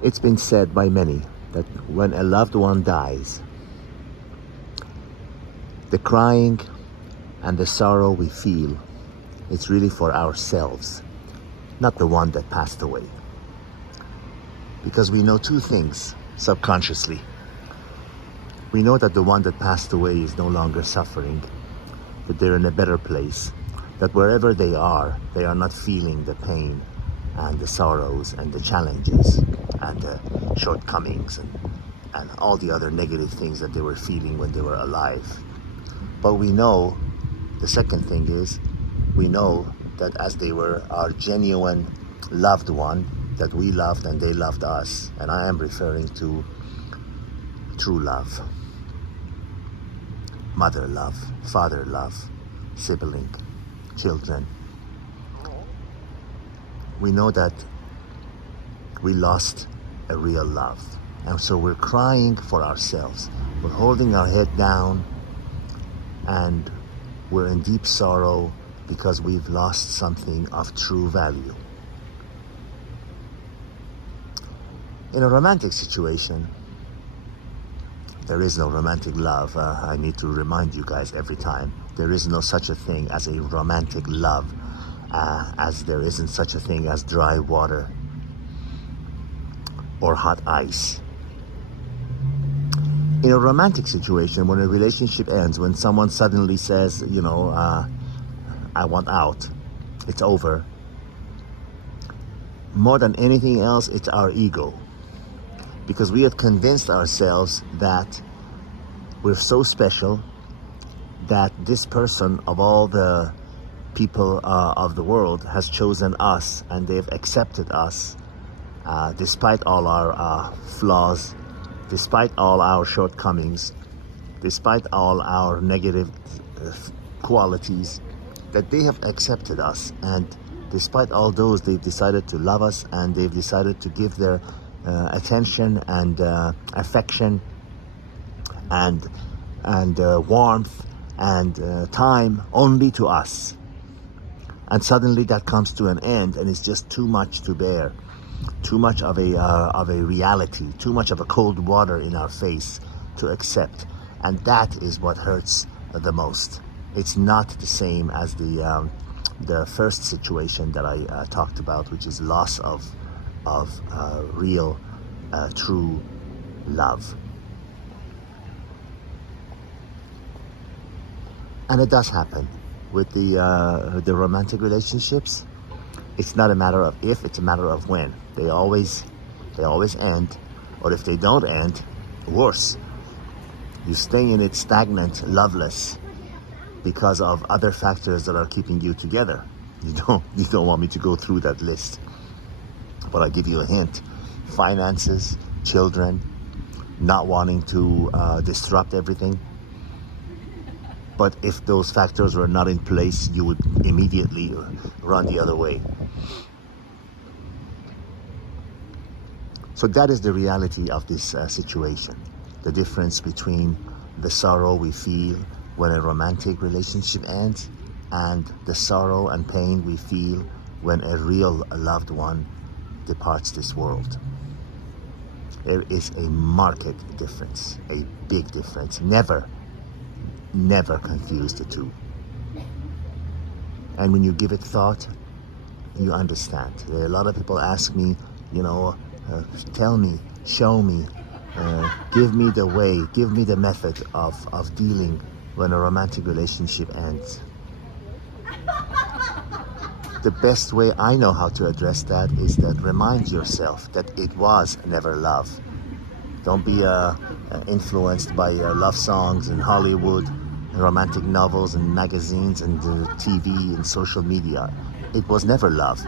It's been said by many that when a loved one dies, the crying and the sorrow we feel, it's really for ourselves, not the one that passed away. Because we know two things subconsciously. We know that the one that passed away is no longer suffering, that they're in a better place, that wherever they are not feeling the pain and the sorrows and the challenges and the shortcomings and all the other negative things that they were feeling when they were alive. But we know, the second thing is, we know that as they were our genuine loved one, that we loved and they loved us. And I am referring to true love. Mother love, father love, sibling, children. We know that we lost a real love. And so we're crying for ourselves. We're holding our head down and we're in deep sorrow because we've lost something of true value. In a romantic situation, there is no romantic love. I need to remind you guys every time. There is no such a thing as a romantic love, as there isn't such a thing as dry water or hot ice. In a romantic situation, when a relationship ends, when someone suddenly says, I want out, it's over. More than anything else, it's our ego. Because we have convinced ourselves that we're so special, that this person of all the people of the world has chosen us and they've accepted us despite all our flaws, despite all our shortcomings, despite all our negative qualities, that they have accepted us. And despite all those, they've decided to love us and they've decided to give their attention and affection and warmth and time only to us. And suddenly that comes to an end and it's just too much to bear, too much of a reality, too much of a cold water in our face to accept. And that is what hurts the most. It's not the same as the first situation that I talked about, which is loss of real, true love. And it does happen with the romantic relationships. It's not a matter of if, it's a matter of when. They always end, or if they don't end, worse. You stay in it stagnant, loveless, because of other factors that are keeping you together. You don't want me to go through that list, but I'll give you a hint. Finances, children, not wanting to disrupt everything. But if those factors were not in place, you would immediately run the other way. So that is the reality of this situation. The difference between the sorrow we feel when a romantic relationship ends and the sorrow and pain we feel when a real loved one departs this world. There is a marked difference, a big difference. Never confuse the two. And when you give it thought, you understand. A lot of people ask me, tell me, show me, give me the way, give me the method of dealing when a romantic relationship ends. The best way I know how to address that is that remind yourself that it was never love. Don't be influenced by love songs in Hollywood, and romantic novels and magazines and TV and social media. It was never love.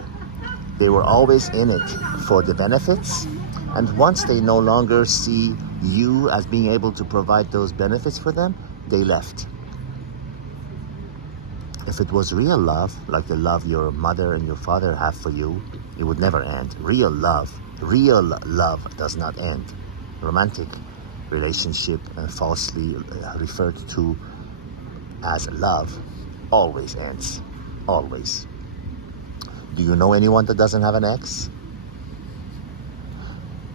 They were always in it for the benefits, and once they no longer see you as being able to provide those benefits for them, they left. If it was real love, like the love your mother and your father have for you, it would never end. Real love does not end. Romantic relationship, falsely referred to as love, always ends. Always. Do you know anyone that doesn't have an ex?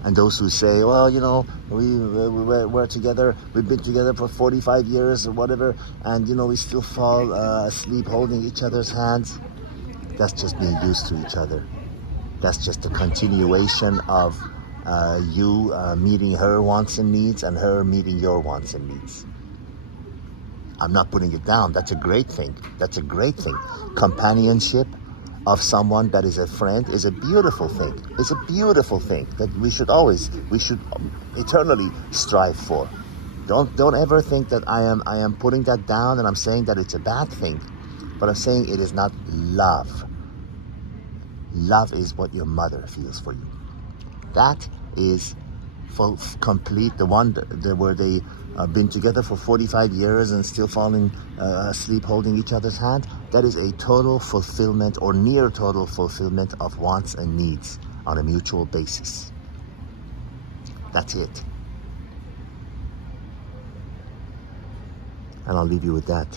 And those who say, well, you know, we're together, we've been together for 45 years or whatever, and, you know, we still fall asleep holding each other's hands. That's just being used to each other. That's just a continuation of you meeting her wants and needs and her meeting your wants and needs. I'm not putting it down. That's a great thing. That's a great thing. Companionship of someone that is a friend is a beautiful thing. It's a beautiful thing that we should eternally strive for. Don't ever think that I am putting that down and I'm saying that it's a bad thing. But I'm saying it is not love. Love is what your mother feels for you. That is complete. The one where they been together for 45 years and still falling asleep holding each other's hand. That is a total fulfillment or near total fulfillment of wants and needs on a mutual basis. That's it. And I'll leave you with that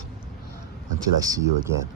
until I see you again.